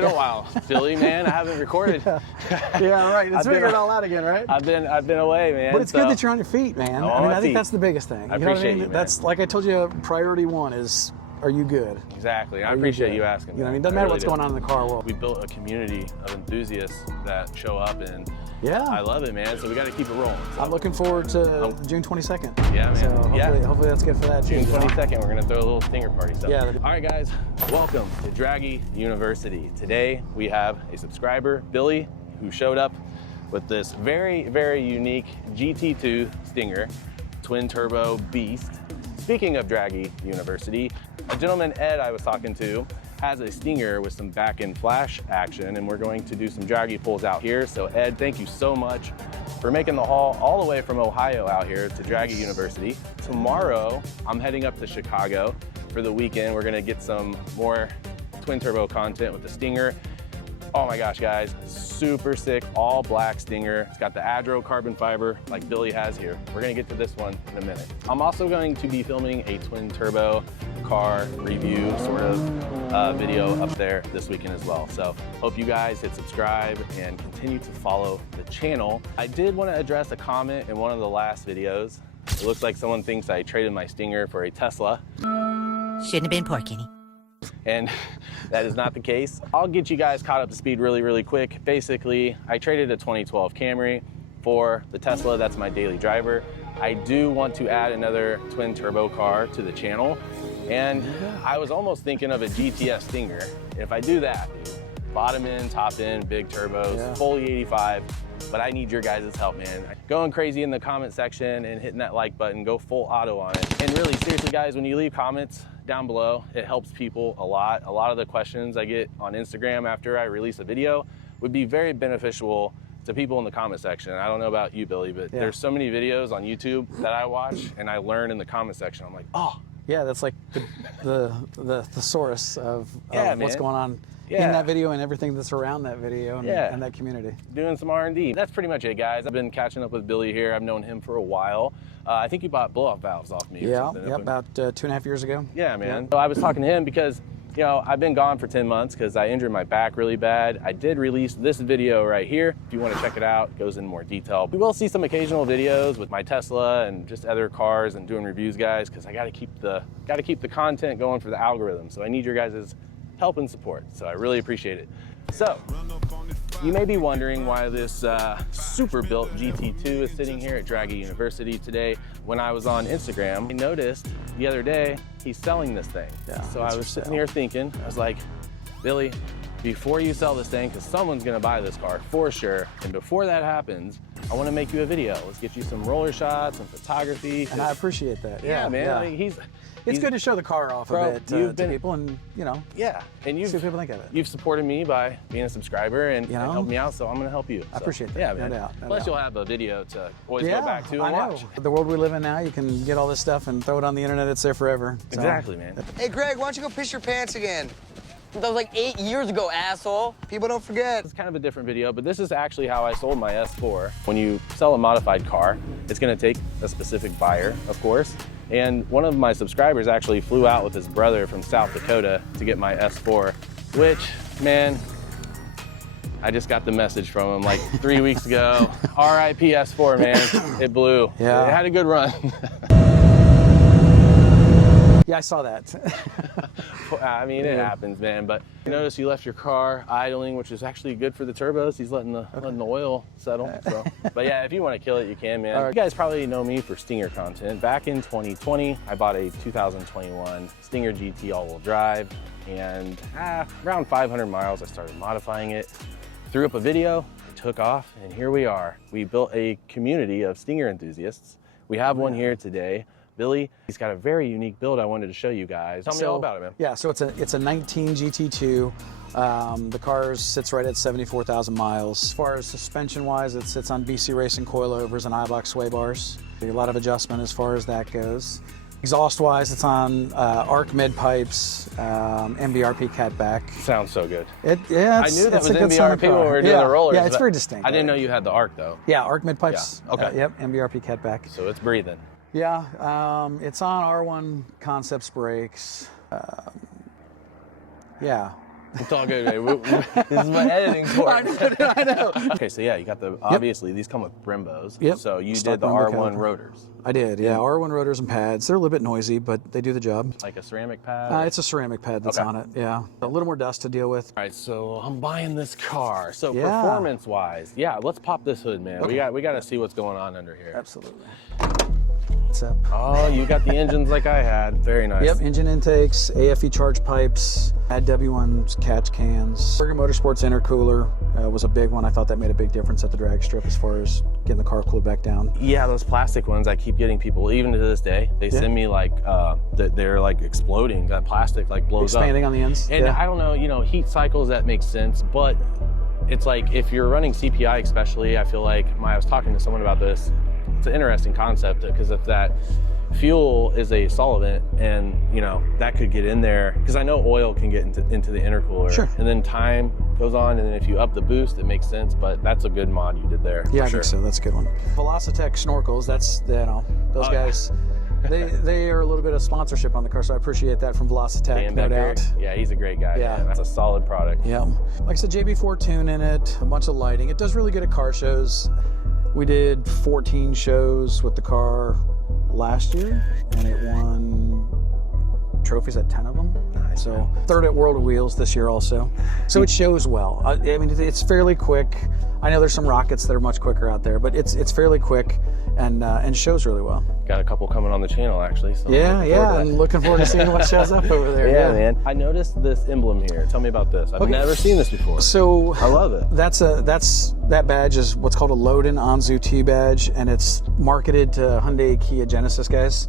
been a while, Billy, man. I haven't recorded. Yeah, right. It's figured it all out again, right? I've been away, man. But it's good that you're on your feet, man. I think that's the biggest thing. I appreciate you, man. That's, like I told you, priority one is, are you good? Exactly. I appreciate you asking. You know what I mean? Doesn't matter what's going on in the car world. We built a community of enthusiasts that show up, and I love it, man. So we got to keep it rolling. So. I'm looking forward to June 22nd. Yeah, man. So hopefully that's good for that too. June 22nd, we're gonna throw a little stinger party. So. Yeah. All right, guys. Welcome to Draggy University. Today we have a subscriber, Billy, who showed up with this very, very unique GT2 Stinger, twin turbo beast. Speaking of Draggy University, a gentleman, Ed, I was talking to, has a Stinger with some back-end flash action, and we're going to do some Draggy pulls out here. So Ed, thank you so much for making the haul all the way from Ohio out here to Draggy University. Tomorrow, I'm heading up to Chicago for the weekend. We're gonna get some more twin turbo content with the Stinger. Oh my gosh, guys, super sick, all black Stinger. It's got the Adro carbon fiber like Billy has here. We're gonna get to this one in a minute. I'm also going to be filming a twin turbo car review sort of video up there this weekend as well. So hope you guys hit subscribe and continue to follow the channel. I did want to address a comment in one of the last videos. It looks like someone thinks I traded my Stinger for a Tesla. Shouldn't have been poor kitty. And that is not the case. I'll get you guys caught up to speed really, really quick. Basically, I traded a 2012 Camry for the Tesla. That's my daily driver. I do want to add another twin turbo car to the channel. And I was almost thinking of a GTS Stinger. If I do that, bottom end, top end, big turbos, fully 85, but I need your guys' help, man. Going crazy in the comment section and hitting that like button, go full auto on it. And really, seriously, guys, when you leave comments down below, it helps people a lot. A lot of the questions I get on Instagram after I release a video would be very beneficial to people in the comment section. I don't know about you, Billy, but there's so many videos on YouTube that I watch and I learn in the comment section. I'm like, oh. Yeah, that's like the thesaurus of what's going on in that video and everything that's around that video and that community. Doing some R&D. That's pretty much it, guys. I've been catching up with Billy here. I've known him for a while. I think he bought blow-off valves off me. Yeah, about 2.5 years ago. Yeah, man. So I was talking to him because, you know, I've been gone for 10 months because I injured my back really bad. I did release this video right here. If you want to check it out, it goes in more detail. We will see some occasional videos with my Tesla and just other cars and doing reviews, guys, because I got to keep the content going for the algorithm. So I need your guys' help and support. So I really appreciate it. So you may be wondering why this super built GT2 is sitting here at Draggy University today. When I was on Instagram, I noticed the other day he's selling this thing. So I was sitting here thinking, I was like, Billy, before you sell this thing, because someone's gonna buy this car for sure, and before that happens, I want to make you a video. Let's get you some roller shots and photography. And I appreciate that. Yeah, man. I mean, it's good to show the car off a bit to people and, you know, and see what people think of it. You've supported me by being a subscriber and helped me out, so I'm going to help you. I appreciate that. Yeah, man. No doubt. Plus, you'll have a video to always go back to and watch. The world we live in now, you can get all this stuff and throw it on the internet. It's there forever. So. Exactly, man. Hey, Greg, why don't you go piss your pants again? That was like 8 years ago, asshole. People don't forget. It's kind of a different video, but this is actually how I sold my S4. When you sell a modified car, it's going to take a specific buyer, of course. And one of my subscribers actually flew out with his brother from South Dakota to get my S4, which, man, I just got the message from him like 3 weeks ago. RIP S4, man. It blew. Yeah. It had a good run. Yeah, I saw that. I mean, it happens, man. But you notice you left your car idling, which is actually good for the turbos. He's letting the oil settle. So. But yeah, if you want to kill it, you can, man. You guys probably know me for Stinger content. Back in 2020, I bought a 2021 Stinger GT all-wheel drive, and around 500 miles, I started modifying it. Threw up a video, it took off, and here we are. We built a community of Stinger enthusiasts. We have one here today. Billy, he's got a very unique build I wanted to show you guys. Tell me all about it, man. Yeah, so it's a 19 GT2. The car sits right at 74,000 miles. As far as suspension-wise, it sits on BC Racing coilovers and Eibach sway bars. A lot of adjustment as far as that goes. Exhaust-wise, it's on ARC mid pipes, MVRP catback. Sounds so good. I knew that was MVRP when we were doing the rollers. Yeah, it's very distinct. I didn't know you had the ARC though. Yeah, ARC mid pipes. Yeah. Okay. Yep, MVRP catback. So it's breathing. Yeah, it's on R1 Concepts brakes. Yeah, It's all good, man. This is my editing part. I know. Okay, so yeah, you got the, obviously these come with Brembos. Yep. So you Stock did the Brembo R1 caliper. rotors. I did, yeah. R1 rotors and pads. They're a little bit noisy, but they do the job. Like a ceramic pad? It's a ceramic pad that's Okay. on it, yeah. A little more dust to deal with. All right, so I'm buying this car. So Yeah. performance-wise, yeah, let's pop this hood, man. Okay. We got to see what's going on under here. Absolutely. What's up? Oh, you got the engines like I had. Very nice. Yep, engine intakes, AFE charge pipes, add W1s, catch cans. Burger Motorsports intercooler was a big one. I thought that made a big difference at the drag strip as far as getting the car cooled back down. Yeah, those plastic ones, I keep getting people, even to this day, they send me like, they're like exploding. That plastic like blows Expanding up. on the ends. And yeah. I don't know, you know, heat cycles, that makes sense, but it's like if you're running CPI especially, I feel like, I was talking to someone about this, it's an interesting concept because if that fuel is a solvent and, you know, that could get in there, because I know oil can get into the intercooler. Sure. And then time goes on, and then if you up the boost, it makes sense, but that's a good mod you did there. Yeah, I for think sure. so. That's a good one. Velosa Tech snorkels, that's, you know, those Oh, yeah. guys, they are a little bit of sponsorship on the car, so I appreciate that from Velosa Tech, Dan no Becker, doubt. yeah, he's a great guy. Yeah. Man. That's a solid product. Yeah. Like I said, JB4 tune in it, a bunch of lighting. It does really good at car shows. We did 14 shows with the car last year, and it won trophies at 10 of them. Nice, So man. third at World of Wheels this year also. So it shows well. I mean, it's fairly quick. I know there's some rockets that are much quicker out there, but it's fairly quick and shows really well. Got a couple coming on the channel actually. So Yeah, I'm looking forward yeah. to I'm that. looking forward to seeing what shows up over there. Yeah, man. I noticed this emblem here. Tell me about this. I've Okay. never seen this before. So I love it. that badge is what's called a Loden Anzu T badge, and it's marketed to Hyundai, Kia, Genesis guys.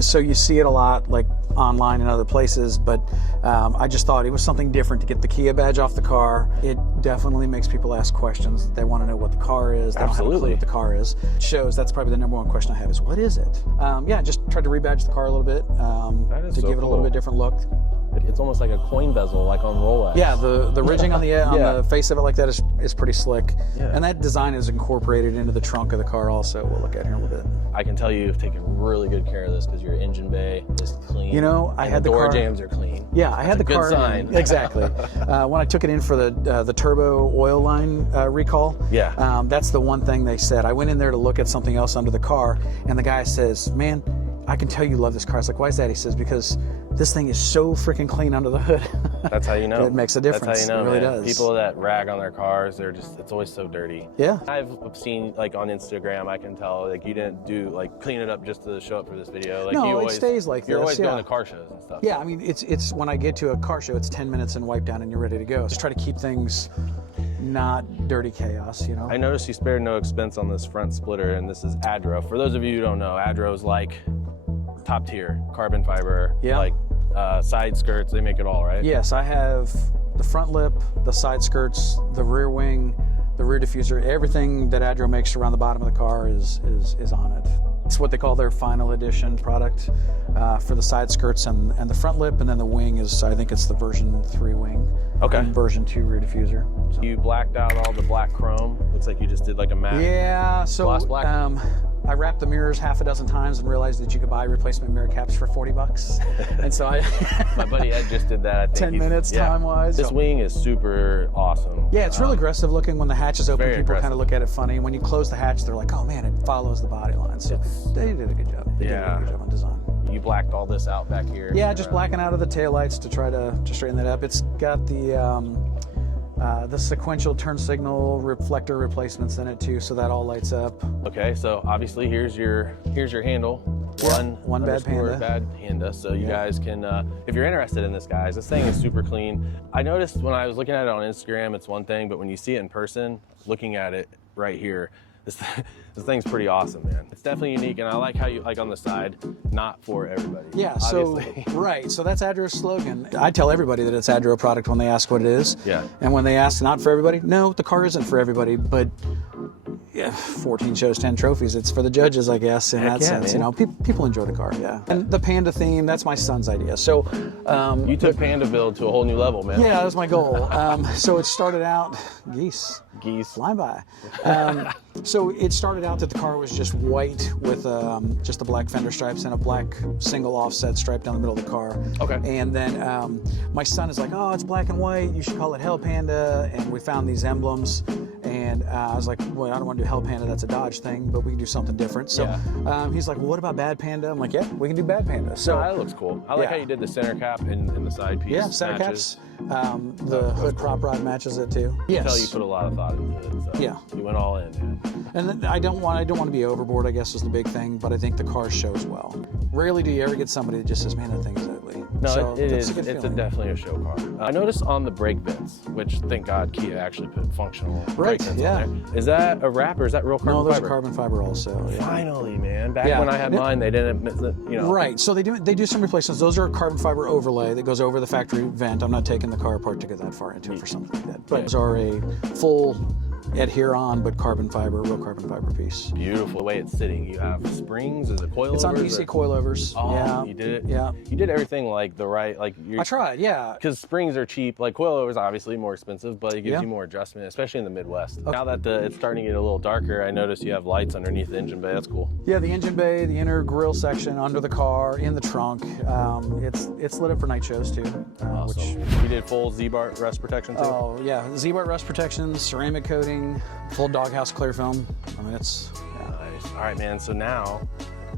So you see it a lot, like online and other places. But I just thought it was something different to get the Kia badge off the car. It definitely makes people ask questions. They want to know what the car is. They don't have a clue Absolutely. what the car is. It shows that's probably the number one question I have is what is it? Yeah, just tried to rebadge the car a little bit That is to so give it a little cool. bit different look. It's almost like a coin bezel, like on Rolex. Yeah, the ridging on the Yeah. the face of it like that is pretty slick. Yeah. And that design is incorporated into the trunk of the car also. We'll look at here in a little bit. I can tell you've taken really good care of this because your engine bay is clean. You know, I and had the the door car- jams are clean. Yeah, I had That's the a car good sign. exactly. When I took it in for the turbo oil line recall, Yeah. that's the one thing they said. I went in there to look at something else under the car, and the guy says, "Man, I can tell you love this car." I was like, "Why is that?" He says, "Because this thing is so freaking clean under the hood." That's how you know. It makes a difference. That's how you know, It really man. does. People that rag on their cars, it's always so dirty. Yeah. I've seen, like on Instagram, I can tell, like you didn't do, like clean it up just to show up for this video. Like No, you it always, stays like You're this, always yeah. going to car shows and stuff. Yeah, I mean, it's when I get to a car show, it's 10 minutes and wipe down and you're ready to go. Just try to keep things not dirty chaos, you know? I noticed you spared no expense on this front splitter, and this is Adro. For those of you who don't know, Adro is like top tier carbon fiber, Yeah. like side skirts. They make it all, right? Yes, I have the front lip, the side skirts, the rear wing, the rear diffuser. Everything that Adro makes around the bottom of the car is on it. It's what they call their final edition product for the side skirts and the front lip, and then the wing is, I think it's the version 3 wing. Okay. And version 2 rear diffuser. So. You blacked out all the black chrome. Looks like you just did like a matte. Yeah, so Gloss black? I wrapped the mirrors half a dozen times and realized that you could buy replacement mirror caps for $40. And so I My buddy Ed just did that. I think 10 he's- minutes yeah. time-wise. This So- wing is super awesome. Yeah, it's real aggressive looking. When the hatch is open, very people kind aggressive. of look at it funny. When you close the hatch, they're like, "Oh man, it follows the body line." So they did a good job. They did Yeah. a good job on design. You blacked all this out back here. Yeah, just blacking out of the taillights to try to straighten that up. It's got the sequential turn signal reflector replacements in it too, so that all lights up. Okay, so obviously here's your handle. Yeah, one Bad underscore Panda. Bad Panda. So you guys can, if you're interested in this, guys, this thing is super clean. I noticed when I was looking at it on Instagram, it's one thing, but when you see it in person, looking at it right here, this thing's pretty awesome, man. It's definitely unique, and I like how you, like on the side, not for everybody. Yeah, so obviously. right, so that's Adro's slogan. I tell everybody that it's Adro product when they ask what it is. Yeah. And when they ask not for everybody, no, the car isn't for everybody, but yeah, 14 shows, 10 trophies. It's for the judges, I guess, in Heck that yeah, sense. man. You know, people enjoy the car, yeah. And the Panda theme, that's my son's idea. So You took Panda Build to a whole new level, man. yeah, that was my goal. So it started out, geese Geese. flying by. So it started out that the car was just white with just the black fender stripes and a black single offset stripe down the middle of the car. Okay. And then my son is like, oh, it's black and white. You should call it Hell Panda. And we found these emblems. And I was like, well, I don't want to do Hell Panda. That's a Dodge thing, but we can do something different. So he's like, well, what about Bad Panda? I'm like, yeah, we can do Bad Panda. So that looks cool. I like how you did the center cap and the side piece. Yeah, center caps. The hood prop rod matches it too. I can tell you put a lot of thought into it. So Yeah. You went all in, man. And then I don't want to be overboard, I guess, is the big thing, but I think the car shows well. Rarely do you ever get somebody that just says, man, that thing is ugly. No, so it is. A good It's feeling. definitely a show car. I noticed on the brake bits, which thank God Kia actually put functional brake bits on there. Is that a wrap or is that real carbon No, those fiber? are carbon fiber also. Yeah. Finally, man. Back when I had mine, they didn't, you know. Right, so they do some replacements. Those are a carbon fiber overlay that goes over the factory vent. I'm not taking the car apart to get that far into it for something like that. But those are a full adhere on, but carbon fiber, real carbon fiber piece. Beautiful. The way it's sitting, you have springs. Is it coilovers? It's on DC coilovers. Oh, yeah. you did it. Yeah. You did everything like the right, like you. I tried, yeah. Because springs are cheap. Like coilovers, obviously more expensive, but it gives Yeah. you more adjustment, especially in the Midwest. Okay. Now that it's starting to get a little darker, I noticed you have lights underneath the engine bay. That's cool. Yeah, the engine bay, the inner grille section, under the car, in the trunk. It's lit up for night shows too. Awesome. You did full Z-bar rust protection too? Oh yeah, Z-bar rust protection, ceramic coating, full doghouse clear film. I mean, it's Nice. All right, man. So now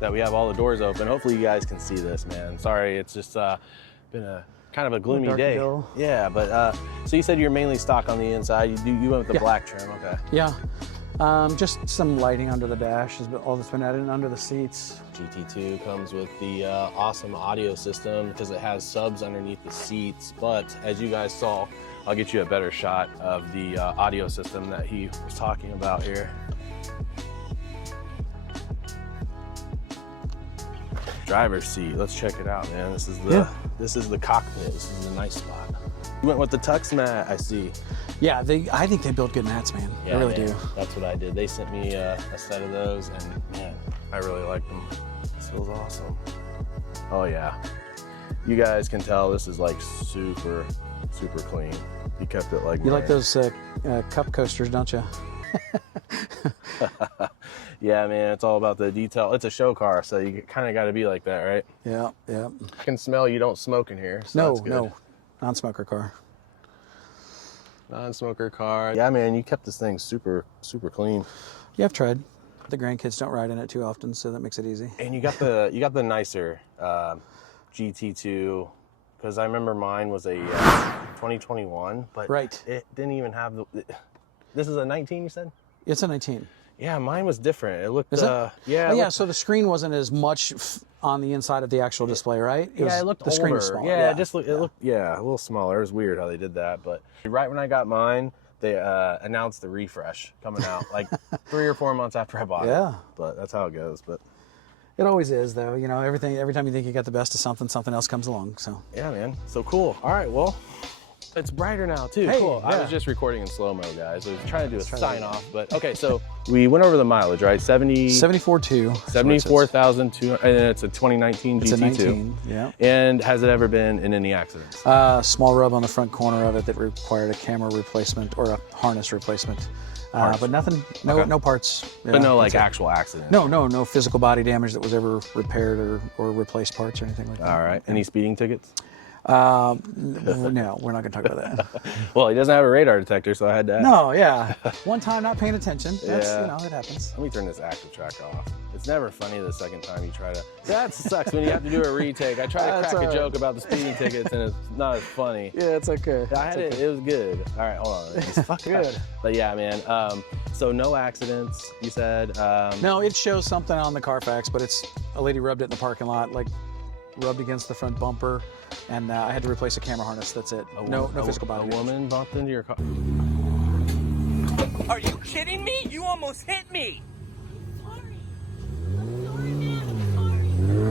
that we have all the doors open, hopefully you guys can see this, man. Sorry, it's just been a kind of a gloomy dark day. hill. Yeah, but so you said you're mainly stock on the inside. You went with the black trim, okay? Yeah. Just some lighting under the dash is all that's been added, and under the seats. GT2 comes with the awesome audio system because it has subs underneath the seats. But as you guys saw, I'll get you a better shot of the audio system that he was talking about here. Driver's seat, let's check it out, man. This is the cockpit. This is a nice spot. You went with the Tux Mat, I see. Yeah, I think they build good mats, man. Yeah, I really man, do. That's what I did. They sent me a set of those, and man, I really like them. This feels awesome. Oh yeah, you guys can tell this is like super clean. You kept it like You like those cup coasters, don't you? Yeah, man, it's all about the detail. It's a show car, so you kind of got to be like that, right? Yeah. I can smell you don't smoke in here, so that's good. No, non-smoker car. Non-smoker car. Yeah, man, you kept this thing super clean. Yeah, I've tried. The grandkids don't ride in it too often, so that makes it easy. And you got the nicer GT2, because I remember mine was a 2021, but it didn't even have the. This is a 19, you said? It's a 19. Yeah, mine was different. It looked. Is it? Yeah. Oh, yeah. So the screen wasn't as much on the inside of the actual display, right? It looked the screen was older. smaller. Yeah, it looked a little smaller. It was weird how they did that, but right when I got mine, they announced the refresh coming out like 3 or 4 months after I bought it. Yeah. But that's how it goes. But it always is, though. You know, every time you think you got the best of something, something else comes along. So yeah, man. So cool. All right, well. It's brighter now too. Hey, cool. yeah. I was just recording in slow-mo, guys. I was trying to do a sign off, but okay. So we went over the mileage, right? 74,200. 74,200, and it's a 2019 It's GT2. a 19, yeah. And has it ever been in any accidents? Small rub on the front corner of it that required a camera replacement or a harness replacement. But nothing, no parts. But no like actual accident. No physical body damage that was ever repaired or replaced parts or anything like that. All right. Any speeding tickets? No, we're not going to talk about that. Well, he doesn't have a radar detector, so I had to ask. No, yeah. One time not paying attention. That's, it happens. Let me turn this active track off. It's never funny the second time you try to. That sucks when you have to do a retake. I try to crack a joke about the speeding tickets, and it's not as funny. Yeah, it's okay. I had it. It was good. All right, hold on. It's fucking good. But yeah, man. So no accidents, you said. No, it shows something on the Carfax, but a lady rubbed it in the parking lot, like rubbed against the front bumper, and I had to replace a camera harness. That's it. No physical body damage. A woman bumped into your car. Are you kidding me? You almost hit me.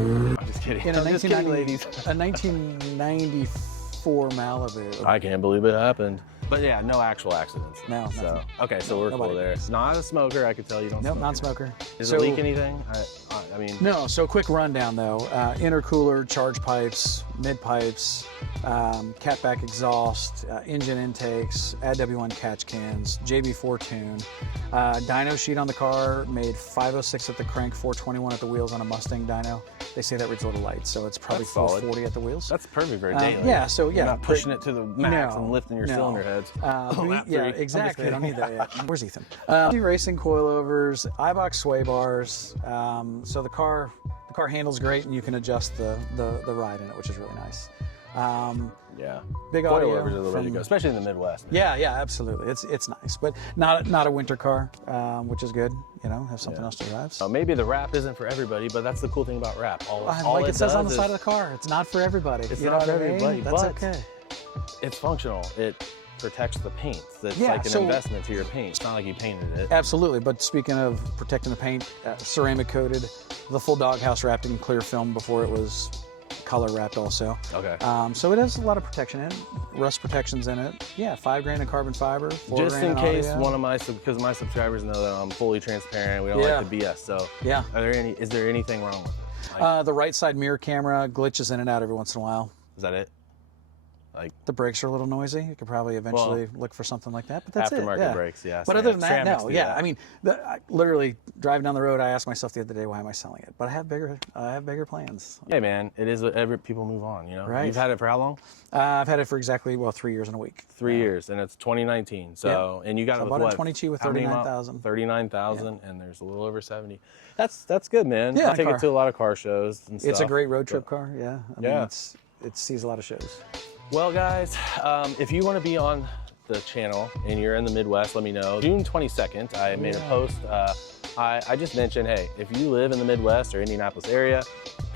I'm just kidding. In I'm just kidding, ladies. A 1994 Malibu. I can't believe it happened. But yeah, no actual accidents. No. So okay, so we're cool there. It's not a smoker. I can tell you don't. Nope, smoke. non-smoker. Does it leak anything? I mean. No. So quick rundown though. Intercooler, charge pipes, mid pipes, catback exhaust, engine intakes, add W1 catch cans, JB4 tune, dyno sheet on the car, made 506 at the crank, 421 at the wheels on a Mustang dyno. They say that reads a little light, so it's probably 440 at the wheels. That's perfect for a daily. Yeah, so yeah. You're not pushing it to the max No, and lifting your no. cylinder heads. Yeah, exactly. I don't need that yet. Where's Ethan? Racing coilovers, Eibach sway bars. So the car handles great, and you can adjust the ride in it, which is really nice. Yeah. Big audio Coilovers are the way to go, especially in the Midwest. Man. Yeah, absolutely. It's nice, but not a winter car, which is good. You know, have something else to drive. So. Maybe the wrap isn't for everybody, but that's the cool thing about wrap. Like it says on the side of the car, it's not for everybody. It's not for everybody, That's but okay. It's functional. It protects the paint. It's like an investment to your paint. It's not like you painted it. Absolutely, but speaking of protecting the paint, ceramic coated, the full doghouse wrapped in clear film before it was color wrapped also. Okay. So it has a lot of protection in it, rust protection's in it. Yeah, $5,000 in carbon fiber. Just in case audio. because my subscribers know that I'm fully transparent. We don't like the BS. So yeah. Is there anything wrong with it? The right side mirror camera glitches in and out every once in a while. Is that it? The brakes are a little noisy. You could probably eventually look for something like that, but that's aftermarket brakes, yeah. But other than that, no. Yeah, that. I mean, I literally driving down the road, I asked myself the other day, why am I selling it? But I have bigger plans. Hey man, it is whatever people move on. You know, right. You've had it for how long? I've had it for exactly 3 years and a week. 3 years, and it's 2019. So, and you got it with I bought what? it 22 with 39,000. 39,000, and there's a little over 70. That's good, man. Yeah, I take it to a lot of car shows and stuff. It's a great road trip car. Yeah. I mean, it sees a lot of shows. Well, guys, if you want to be on the channel and you're in the Midwest, let me know. June 22nd, I made a post. I just mentioned, hey, if you live in the Midwest or Indianapolis area,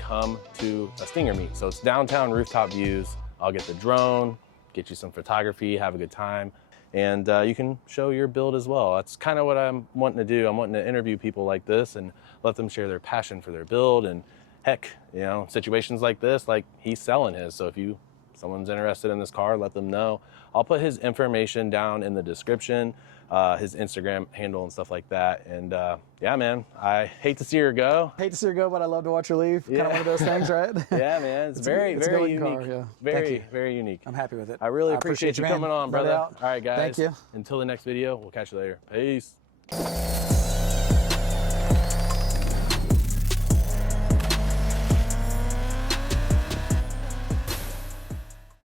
come to a Stinger meet. So it's downtown rooftop views. I'll get the drone, get you some photography, have a good time, and you can show your build as well. That's kind of what I'm wanting to do. I'm wanting to interview people like this and let them share their passion for their build. And heck, you know, situations like this, like he's selling his. So if someone's interested in this car, let them know. I'll put his information down in the description, his Instagram handle and stuff like that. And yeah, man, I hate to see her go. Hate to see her go, but I love to watch her leave. Yeah. Kind of one of those things, right? Yeah, man, it's very unique. Car, yeah. Very unique. I'm happy with it. I really appreciate you coming on, brother. All right, guys. Thank you. Until the next video, we'll catch you later. Peace.